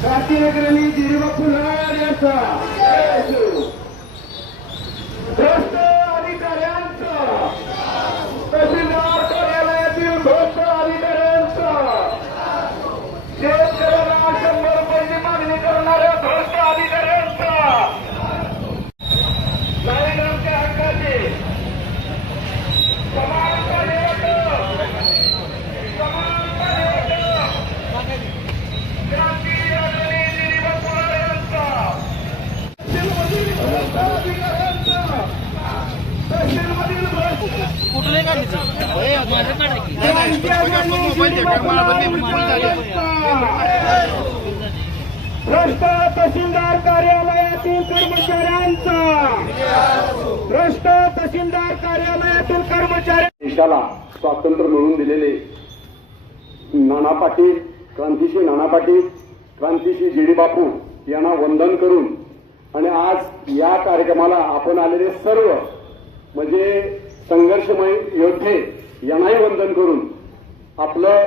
क्रांतीनगरी दीर्घ फुलणार याचा भ्रष्ट अधिकाऱ्यांचा तहसीलदार कार्यालयातील भ्रष्ट अधिकाऱ्यांचा शेतकऱ्यांना शंभर रुपयाची मागणी करणाऱ्या भ्रष्ट अधिकाऱ्यांचा नागरिकांच्या हक्काची समानता निवडणूक समानता निवडणूक क्रांती राजनी जिरवा फुलार यांचा तहसीलमधील भ्रष्ट अधिकाऱ्यांचा तहसीलमधील भ्रष्ट कुठले काढायचं माझं काढा की भ्रष्ट तहसीलदार कार्यालयातील कर्मचाऱ्यांचा. भ्रष्ट तहसीलदार कार्यालयातील कर्मचारी देशाला स्वातंत्र्य मिळवून दिलेले नाना पाटील क्रांतीशी नाना पाटील क्रांतीशी जी बापू यांना वंदन करून आणि आज या कार्यक्रमाला आपण आलेले सर्व म्हणजे संघर्षमय योद्धे यांनाही वंदन करून आपलं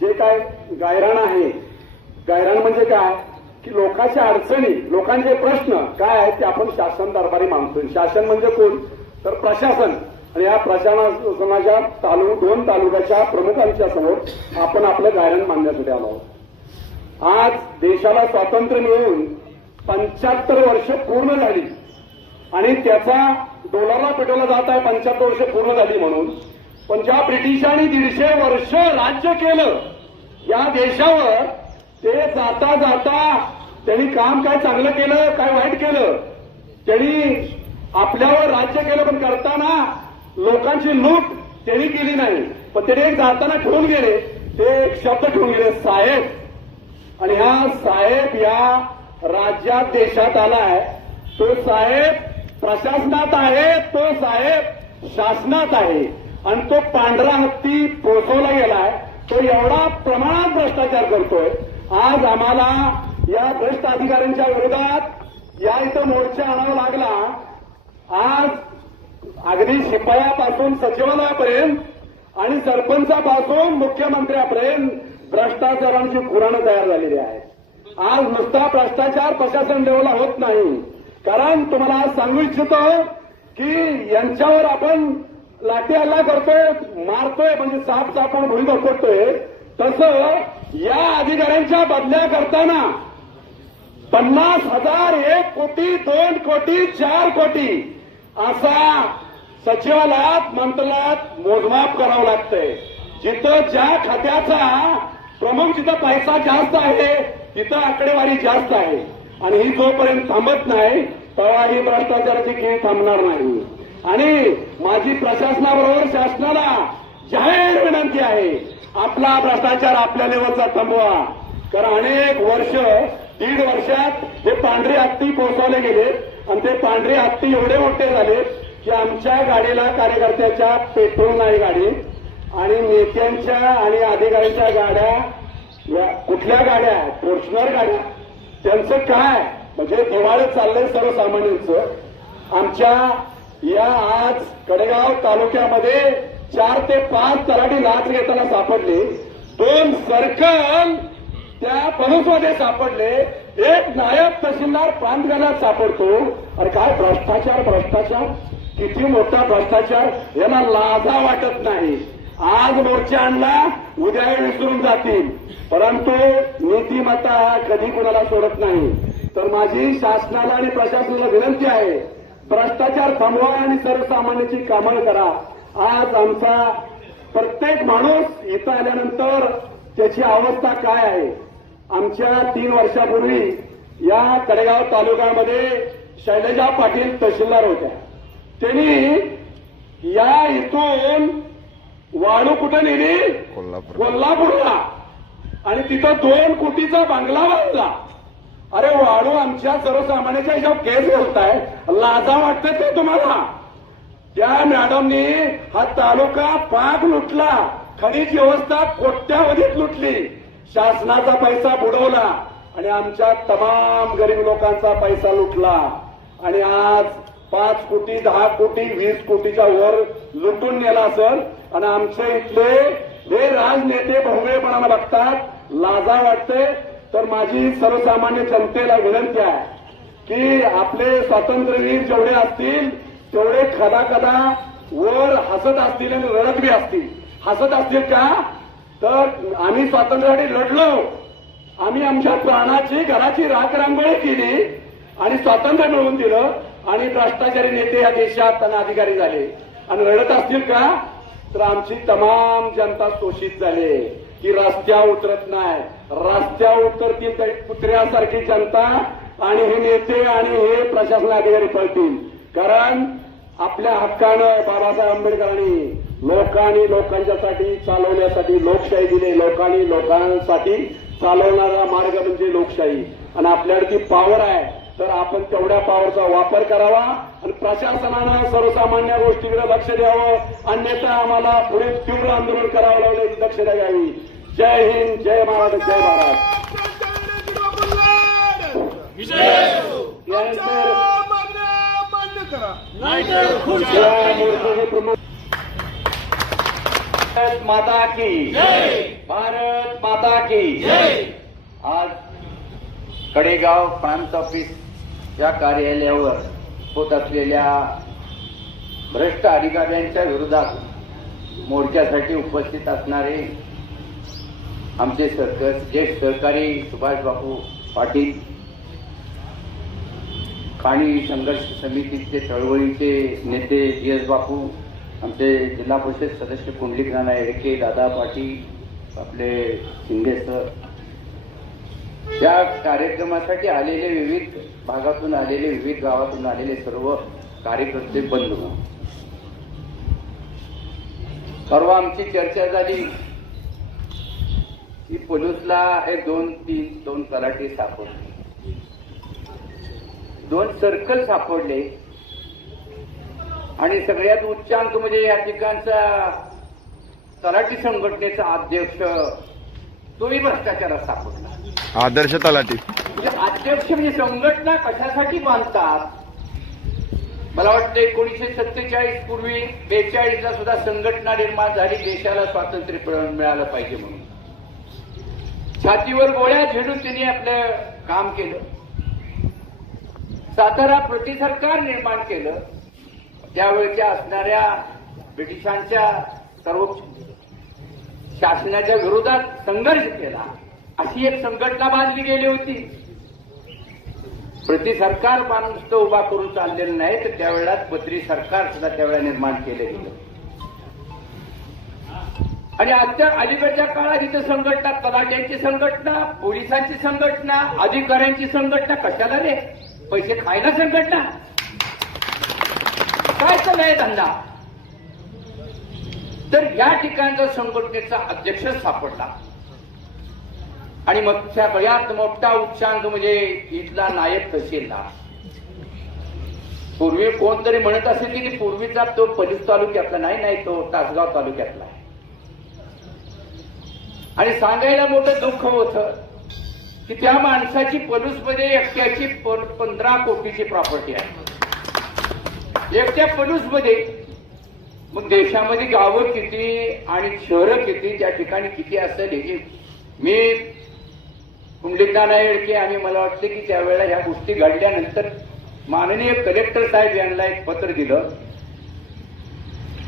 जे काय गायराण आहे गायराण म्हणजे काय? की लोकांच्या अडचणी लोकांचे प्रश्न काय आहेत ते आपण शासन दरबारी मानतोय. शासन म्हणजे कोण? तर प्रशासन. आणि या प्रशासनाच्या तालु दोन तालुक्याच्या प्रमुखांच्या समोर आपण आपलं गायन मांडण्यासाठी आलो आहोत. आज देशाला स्वातंत्र्य मिळवून पंच्याहत्तर वर्ष पूर्ण झाली. आणि त्याचा डोलारला पेटवला जात आहे पंच्याहत्तर वर्ष पूर्ण झाली म्हणून. पण ज्या ब्रिटिशांनी दीडशे वर्ष राज्य केलं या देशावर ते जाता जाता त्यांनी काम काय चांगलं केलं काय वाईट केलं? त्यांनी आपल्यावर राज्य केलं पण करताना लोकांची लूट त्यांनी केली नाही. पण त्यांनी एक जाताना ठेवून गेले. ते एक शब्द ठेवून गेले साहेब. आणि हा साहेब या राज्यात देशात आलाय तो साहेब प्रशासनात आहे तो साहेब शासनात आहे. आणि तो पांढरा हत्ती पोचवला गेलाय. तो एवढा प्रमाणात भ्रष्टाचार करतोय. आज आम्हाला या भ्रष्ट अधिकाऱ्यांच्या विरोधात या इथं मोर्चा आणावा लागला. आज अगदी शिपायापासून सचिवालयापर्यंत आणि सरपंचापासून मुख्यमंत्र्यापर्यंत भ्रष्टाचारांची पुराणं तयार झालेली आहेत. आज नुसता भ्रष्टाचार प्रशासन लेवलला होत नाही. कारण तुम्हाला आज सांगू इच्छितो की यांच्यावर आपण लाठी हल्ला करतोय मारतोय म्हणजे साप सापण भुई करतोय तसं या अधिकाऱ्यांच्या बदल्या करताना पन्नास हजार एक कोटी दोन कोटी चार कोटी असा सचिवालयात मंत्रालयात मोजमाप करावं लागतंय. जिथं ज्या खात्याचा प्रमुख जिथं पैसा जास्त आहे तिथं आकडेवारी जास्त आहे. आणि ही जोपर्यंत थांबत नाही तेव्हा ही भ्रष्टाचाराची खेळ थांबणार नाही. आणि माझी प्रशासनाबरोबर शासनाला जाहीर विनंती आहे आपला भ्रष्टाचार आपल्या लेवलचा थांबवा. कारण अनेक वर्ष दीड वर्षात हे पांढरे हत्ती पोहोचवले गेले आणि ते पांढरे हत्ती एवढे मोठे झाले की आमच्या गाडीला कार्यकर्त्याच्या पेट्रोल नाही गाडी. आणि नेत्यांच्या आणि अधिकाऱ्यांच्या गाड्या या कुठल्या गाड्या फॉर्च्युनर गाड्या त्यांचं काय? म्हणजे दिवाळीत चाललंय सर्वसामान्यांचं. आमच्या या आज कडेगाव तालुक्यामध्ये चार ते पाच तलाठी लाच घेताना सापडली. दोन सर्कल त्या पणसमध्ये सापडले. एक नायब तहसीलदार प्रांतगालात सापडतो. अरे काय भ्रष्टाचार भ्रष्टाचार? किती मोठा भ्रष्टाचार? यांना लाजा वाटत नाही. आज मोर्चा आणला उद्या विसरून जातील. परंतु नीतिमत्ता हा कधी कुणाला सोडत नाही. तर माझी शासनाला आणि प्रशासनाला विनंती आहे भ्रष्टाचार थांबवा आणि सर्वसामान्याची कामं करा. आज आमचा प्रत्येक माणूस इथं आल्यानंतर त्याची अवस्था काय आहे? आमच्या तीन वर्षापूर्वी या कडेगाव तालुक्यामध्ये शैलजा पाटील तहसीलदार होत्या. त्यांनी या इथून वाळू कुठं नेली? कोल्हापूर कोल्हापूरला. आणि तिथं दोन कोटीचा बंगला बांधला. अरे वाळू आमच्या सर्वसामान्याच्या ह्याच्यावर केस घालताय लाजा वाटतं ते तुम्हाला. त्या मॅडमनी हा तालुका पाक लुटला. खनिज व्यवस्था कोट्यावधीत लुटली. शासनाचा पैसा बुडवला आणि आमच्या तमाम गरीब लोकांचा पैसा लुटला. आणि आज पाच कोटी दहा कोटी वीस कोटीच्या वर लुटून नेला सर. आणि आमच्या इथले हे राजनेते भोगळेपणा बघतात लाजा वाटते. तर माझी सर्वसामान्य जनतेला विनंती आहे की आपले स्वातंत्र्यवीर जेवढे असतील तेवढे कदा कदा वर हसत असतील आणि रडत बी असतील. हसत असतील का? तर आम्ही स्वातंत्र्यासाठी लढलो. आम्ही आमच्या प्राणाची घराची राख रांगोळी केली आणि स्वातंत्र्य मिळवून दिलं आणि भ्रष्टाचारी नेते या देशात त्यांना अधिकारी झाले. आणि रडत असतील का? तर आमची तमाम जनता शोषित झाली. की रस्त्यावर उतरत नाही. रस्त्यावर उतरतील तर कुत्र्यासारखी जनता आणि हे नेते आणि हे प्रशासन अधिकारी पळतील. कारण आपल्या हक्कानं बाबासाहेब आंबेडकरांनी लोकांनी लोकांच्यासाठी चालवण्यासाठी लोकशाही दिली. लोकांनी लोकांसाठी चालवणारा मार्ग म्हणजे लोकशाही. आणि आपल्याकडे ती पॉवर आहे तर आपण तेवढ्या पॉवरचा वापर करावा आणि प्रशासनानं सर्वसामान्य गोष्टीकडे लक्ष द्यावं. अन्यथा आम्हाला पुढे तीव्र आंदोलन करावं लागलं दक्षता घ्यावी. जय हिंद जय महाराज जय महाराज यानंतर भारत माता की। भारत माता की। आज कडेगाव प्रांत ऑफिस या कार्यालयावर होत असलेल्या भ्रष्ट अधिकाऱ्यांच्या विरोधात मोर्चासाठी उपस्थित असणारे आमचे सहकार ज्येष्ठ सहकारी सुभाष बापू पाटील खाणी संघर्ष समितीचे चळवळीचे नेते जी एस बापू आमचे जिल्हा परिषद सदस्य कुंडलिक नाना एडके दादा पाटील आपले शिंदे सर. या कार्यक्रमासाठी आलेले विविध भागातून आलेले विविध गावातून आलेले सर्व कार्यकर्ते बंधू. परवा आमची चर्चा झाली. की पोलूसला एक दोन तीन दोन तलाठी सापडले. दोन सर्कल सापडले. आणि सगळ्यात उच्चांक म्हणजे या ठिकाणचा तलाठी संघटनेचा अध्यक्ष तोही भ्रष्टाचारात सापडला आदर्श तलाठी. म्हणजे अध्यक्ष म्हणजे संघटना कशासाठी बांधतात? मला वाटतं एकोणीसशे सत्तेचाळीस पूर्वी बेचाळीस ला सुद्धा संघटना निर्माण झाली देशाला स्वातंत्र्य मिळालं पाहिजे म्हणून. छातीवर गोळ्या झेडून त्यांनी आपलं काम केलं. सातारा प्रतिसरकार निर्माण केलं. त्यावेळच्या असणाऱ्या ब्रिटिशांच्या सर्वोच्च शासनाच्या विरोधात संघर्ष केला अशी एक संघटना बांधली गेली होती. प्रति सरकार माणूस उभा करून चाललेलं नाही तर त्यावेळेला पत्री सरकार सुद्धा त्यावेळेला निर्माण केलं गेलं आणि आजच्या अलीकडच्या काळात इथं संघटना तलाट्यांची संघटना पोलिसांची संघटना अधिकाऱ्यांची संघटना कशाला रे? पैसे खायला संघटना? काय चाललाय धंदा? तर या ठिकाणचा संघटनेचा अध्यक्ष सापडला. आणि मग त्या सगळ्यात मोठा उच्चांक म्हणजे इथला नायक तहसीलदार. पूर्वी कोणतरी म्हणत असेल की पूर्वीचा तो पलीस तालुक्यातला नाही नाही तो तासगाव तालुक्यातला आहे. आणि सांगायला मोठं दुःख होतं की त्या माणसाची पलूसमध्ये एकट्याची प- पंधरा कोटीची प्रॉपर्टी आहे. एकट्या पलूसमध्ये मग देशामध्ये गावं किती आणि शहरं किती त्या ठिकाणी किती असेल हे मी कुंडलिकनाना येळके आणि मला वाटते की त्यावेळेला ह्या गोष्टी घडल्यानंतर माननीय कलेक्टर साहेब यांना एक पत्र दिलं.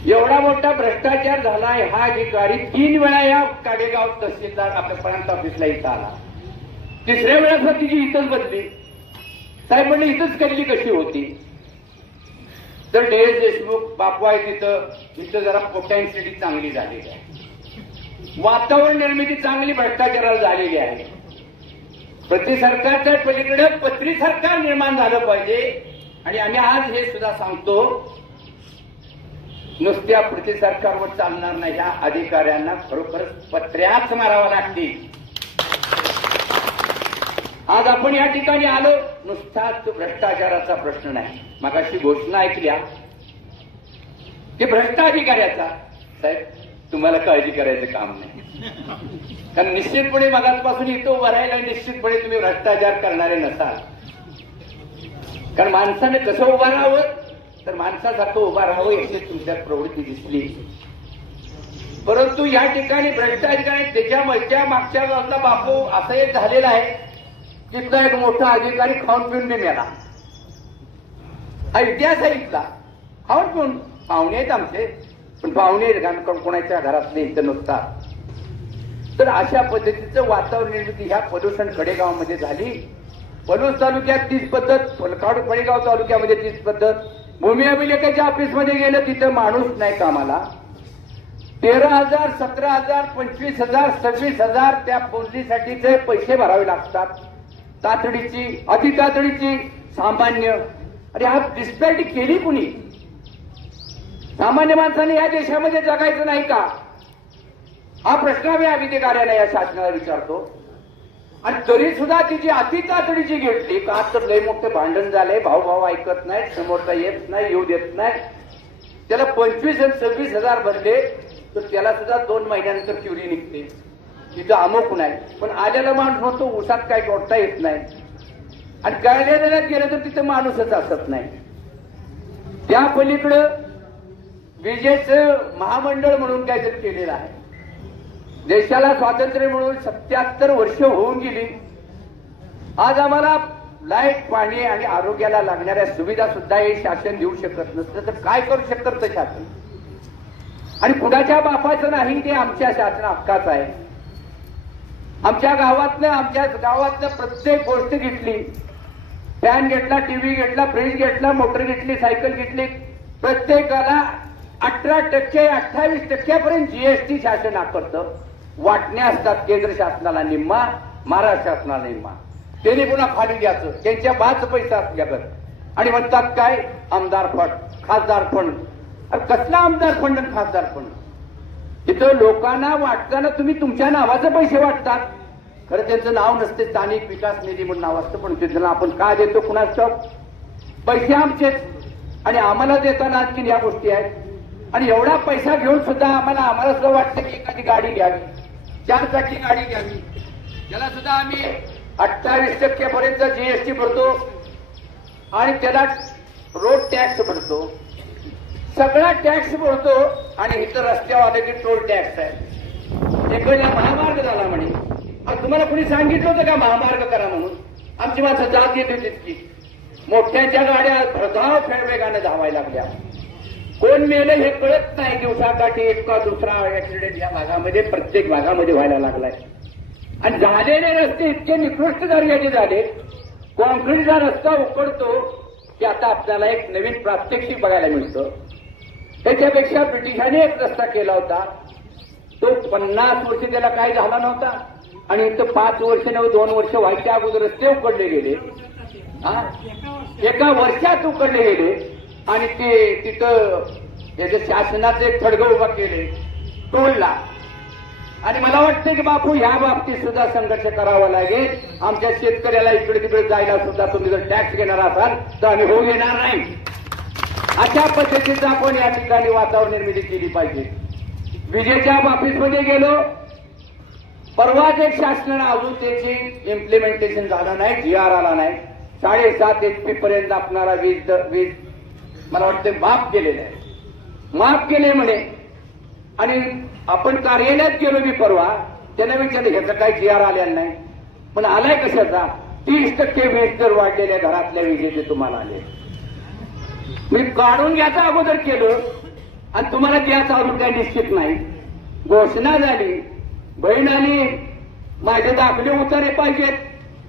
एवढा मोठा भ्रष्टाचार झालाय हा अधिकारी तीन वेळा या काडेगाव तहसीलदार आपल्या प्रांत ऑफिसला इथं आला. तिसऱ्या वेळा तिची इथंच बदली. साहेब म्हणले इथंच केलेली कशी होती? तर डी एस देशमुख बापू आहे तिथं. इथं जरा पोटॅन्सिटी चांगली झालेली आहे. वातावरण निर्मिती चांगली भ्रष्टाचाराला झालेली आहे. प्रति सरकारच्या पलीकडे पत्री सरकार निर्माण झालं पाहिजे. आणि आम्ही आज हे सुद्धा सांगतो नुसत्या प्रति सरकारवर चालणार नाही. ह्या अधिकाऱ्यांना खरोखरच पत्र्याच मारावा लागतील. आज आपण या ठिकाणी आलो नुसताच भ्रष्टाचाराचा प्रश्न नाही. मग अशी घोषणा ऐकल्या. की भ्रष्टाधिकाऱ्याचा. साहेब तुम्हाला काळजी करायचं काम नाही. कारण निश्चितपणे मगापासून इथं उभं राहिला निश्चितपणे तुम्ही भ्रष्टाचार करणारे नसाल. कारण माणसाने कसं उभं राहावं तर माणसासारखं उभं राहावं याची तुमच्यात प्रवृत्ती दिसली. परंतु या ठिकाणी भ्रष्टाचार त्याच्या मागच्या बाजूला बापू असं एक झालेलं आहे. तिथला एक मोठा अधिकारी खाऊन पिऊन बी मेला हा इतिहास आहे इथला. खाऊन पिऊन पाहुणे आहेत आमचे पण पाहुणे आहेत कोणाच्या घरातले इथं नसतात. तर अशा पद्धतीचं वातावरण निर्मिती ह्या प्रदूषण खडेगावमध्ये झाली. पलूस तालुक्यात तीच पद्धत फलकाड खडेगाव तालुक्यामध्ये तीच पद्धत. भूमी अभिलेखाच्या ऑफिसमध्ये गेलं तिथं माणूस नाही कामाला. तेरा हजार सतरा हजार पंचवीस हजार सव्वीस हजार त्या पोंचलीसाठीचे पैसे भरावे लागतात. तातडीची अति तातडीची सामान्य अरे हा डिस्पॅरिटी केली कुणी? सामान्य माणसाने या देशामध्ये जगायचं नाही का? हा प्रश्न आम्ही अधिकाऱ्यांना या शासनाला विचारतो. आणि तरी सुद्धा तिची अति तातडीची घेतली का तर लय मोठे भांडण झाले भाऊ भाऊ ऐकत नाही समोरचा येत नाही येऊ देत नाही. त्याला पंचवीस आणि सव्वीस हजार भरले तर त्याला सुद्धा दोन महिन्यानंतर क्युरी निघते. तिथं अमुक नाही. पण आलेला माणूस म्हणतो उसात काय तोडता येत नाही. आणि कायद्या देण्यात गेलं तर तिथं माणूसच असत नाही. त्या पलीकडं विजेचं महामंडळ म्हणून काहीतरी केलेलं आहे. देशाला स्वातंत्र्य मिळून सत्याहत्तर वर्ष होऊन गेली. आज आम्हाला लाइट पाणी आणि आरोग्याला लागणाऱ्या सुविधा सुद्धा हे शासन देऊ शकत नसतं तर काय करू शकत शासन? आणि कुणाच्या बापाचं नाही ते आमच्या शासन हक्काचं आहे. आमच्या गावातनं आमच्या गावातनं प्रत्येक गोष्ट घेतली. फॅन घेतला टीव्ही घेतला फ्रीज घेतला मोटर घेतली सायकल घेतली. प्रत्येकाला अठरा टक्के अठ्ठावीस टक्क्यापर्यंत जीएसटी शासन आकारतं वाटण्या असतात केंद्र शासनाला निम्मा महाराष्ट्र शासनाला निम्मा. त्यांनी पुन्हा खाली द्यायचं त्यांच्या बाच पैसा जगत आणि म्हणतात काय? आमदार फंड खासदार फंड. कसला आमदार फंड आणि खासदार फंड? तिथं लोकांना वाटताना तुम्ही तुमच्या नावाचे पैसे वाटतात. खरं त्यांचं नाव नसते स्थानिक विकास निधी म्हणून नाव असतं पण त्यांचं आपण काय देतो कुणाच ठाऊक? पैसे आमचेच. आणि आम्हाला देताना आणखीन या गोष्टी आहेत. आणि एवढा पैसा घेऊन सुद्धा आम्हाला आम्हाला सुद्धा वाटतं की एखादी गाडी घ्यावी. चार चाकी गाडी घ्यावी. त्याला सुद्धा आम्ही अठ्ठावीस टक्क्यापर्यंत जीएसटी भरतो. आणि त्याला रोड टॅक्स भरतो. सगळा टॅक्स भरतो आणि इथं रस्त्यावाल्याची टोल टॅक्स आहे. इकडला महामार्ग झाला म्हणे. तुम्हाला कुणी सांगितलं होतं का महामार्ग करा म्हणून? आमची माणसं जात येते तितकी. मोठ्याच्या गाड्या भरधाव वेगाने धावायला लागल्या. कोण मेलं हे कळत नाही दिवसाकाठी एक का दुसरा ऍक्सिडेंट या भागामध्ये प्रत्येक भागामध्ये व्हायला लागलाय. आणि झालेले रस्ते इतके निकृष्ट दर्जाचे झाले कॉन्क्रीटचा रस्ता उकडतो की आता आपल्याला एक नवीन प्रात्यक्षिक बघायला मिळतं. त्याच्यापेक्षा ब्रिटिशांनी एक रस्ता केला होता. तो पन्नास वर्ष त्याला काय झाला नव्हता. आणि इथं पाच वर्ष नव्हे दोन वर्ष व्हायच्या अगोदर रस्ते उकडले गेले. हा? एका वर्षात उकडले गेले. आणि ते तिथं याच्या शासनाचे एक थडगं उभा केले. टोलला. आणि मला वाटतं की बापू ह्या बाबतीत सुद्धा संघर्ष करावा लागेल. आमच्या शेतकऱ्याला इकडे तिकडे जायला सुद्धा तुम्ही जर टॅक्स घेणार असाल तर आम्ही होऊ घेणार नाही. अशा पद्धतीचं आपण या ठिकाणी वातावरण निर्मिती केली पाहिजे. विजेच्या बाबतीमध्ये गेलो परवाच एक शासनानं अजून त्याची इम्प्लिमेंटेशन झालं नाही जी आर आला नाही. साडेसात एच पी पर्यंत आपणारा वीज दर वीज मला वाटतं माफ केलेलं आहे. माफ केले म्हणे. आणि आपण कार्यालयात गेलो मी परवा त्याने विचारलं ह्याचा काय जी आर आलेला नाही. पण आलाय कशाचा? तीस टक्के वीज दर वाढलेल्या घरातल्या विजेचे तुम्हाला आले. मी काढून घ्यायचं अगोदर केलं आणि तुम्हाला द्यायचं अजून काही निश्चित नाही. घोषणा झाली. बहीण आली माझे दाखले उतारे पाहिजेत.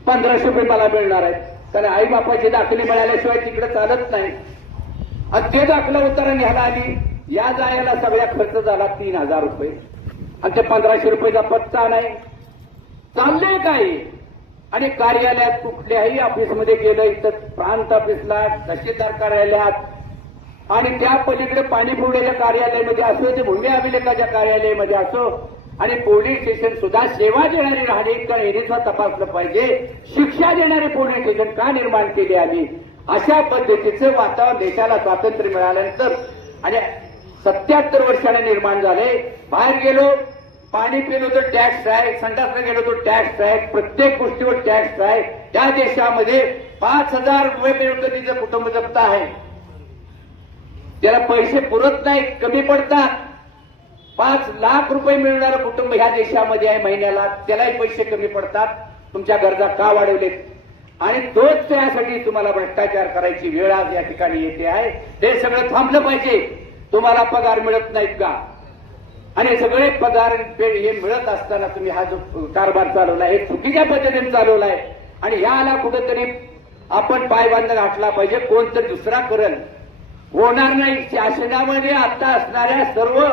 पंधराशे रुपये मला मिळणार आहेत. कारण आई बापाचे दाखले मिळाल्याशिवाय तिकडे चालत नाही. आणि ते दाखला उतारा न्यायला आली. या जायला सगळ्या खर्च झाला तीन हजार रुपये. आणि ते पंधराशे रुपयेचा पत्ता नाही. चाललंय काय आणि कार्यालयात कुठल्याही ऑफिसमध्ये गेलं इथं प्रांत ऑफिसला तहसीलदार कार्यालयात आणि त्या पलीकडे पाणी पुरवलेल्या कार्यालयामध्ये असो ते भूमी अभिलेखाच्या कार्यालयामध्ये असो आणि पोलीस स्टेशन सुद्धा सेवा देणारी राहणे का हेरेचा तपासलं पाहिजे. शिक्षा देणारे पोलीस स्टेशन का निर्माण केले आम्ही? अशा पद्धतीचं वातावरण देशाला स्वातंत्र्य मिळाल्यानंतर आणि सत्याहत्तर वर्षाने निर्माण झाले. बाहेर गेलो पाणी पिलो तर टॅक्स आहे संडासला गेलो तर टॅक्स आहे. प्रत्येक गोष्टीवर टॅक्स आहे. त्या देशामध्ये पाच हजार रुपये मिळकतीचं कुटुंब जप्त आहे. त्याला पैसे पुरत नाहीत कमी पडतात. पाच लाख रुपये मिळणारं कुटुंब ह्या देशामध्ये आहे महिन्याला. त्यालाही पैसे कमी पडतात. तुमच्या गरजा का वाढवलेत? आणि तोच त्यासाठी तुम्हाला भ्रष्टाचार करायची वेळ आज या ठिकाणी येते आहे. ते सगळं थांबलं पाहिजे. तुम्हाला पगार मिळत नाहीत का? आणि सगळे पगार हे मिळत असताना तुम्ही हा जो कारभार चालवला हे चुकीच्या पद्धतीने चालवलाय. आणि ह्याला कुठेतरी आपण पायबांध घातला पाहिजे कोणतं दुसरा करण. होणार नाही. शासनामध्ये आता असणाऱ्या सर्व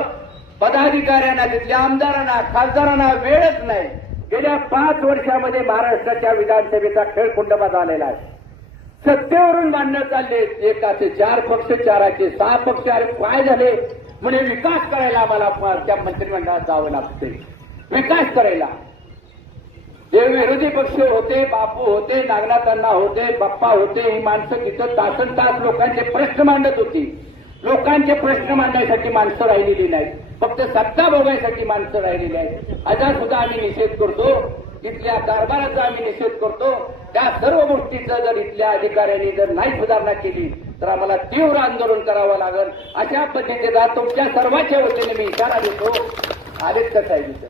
पदाधिकाऱ्यांना तिथल्या आमदारांना खासदारांना वेळच नाही. गेल्या पाच वर्षामध्ये महाराष्ट्राच्या विधानसभेचा खेळकुंडबा झालेला आहे. सत्तेवरून मांडण्यात चालले. एकाचे चार पक्ष चाराचे सहा पक्ष अरे काय झाले? म्हणजे विकास करायला आम्हाला त्या मंत्रिमंडळात जावं लागते विकास करायला. जे विरोधी पक्ष होते बापू होते नागनाथांना होते बाप्पा होते ही माणसं तिथं तासन तास लोकांचे प्रश्न मांडत होती. लोकांचे प्रश्न मांडण्यासाठी माणसं राहिलेली नाही फक्त सत्ता भोगायसाठी माणसं राहिलेली आहेत. अजा सुद्धा आम्ही निषेध करतो. इथल्या कारभाराचा आम्ही निषेध करतो. त्या सर्व गोष्टीचा जर इथल्या अधिकाऱ्यांनी जर नाही सुधारणा केली तर आम्हाला तीव्र आंदोलन करावं लागेल. अशा पद्धतीचा तुमच्या सर्वांच्या वतीने मी इशारा देतो. आदित्य साहेब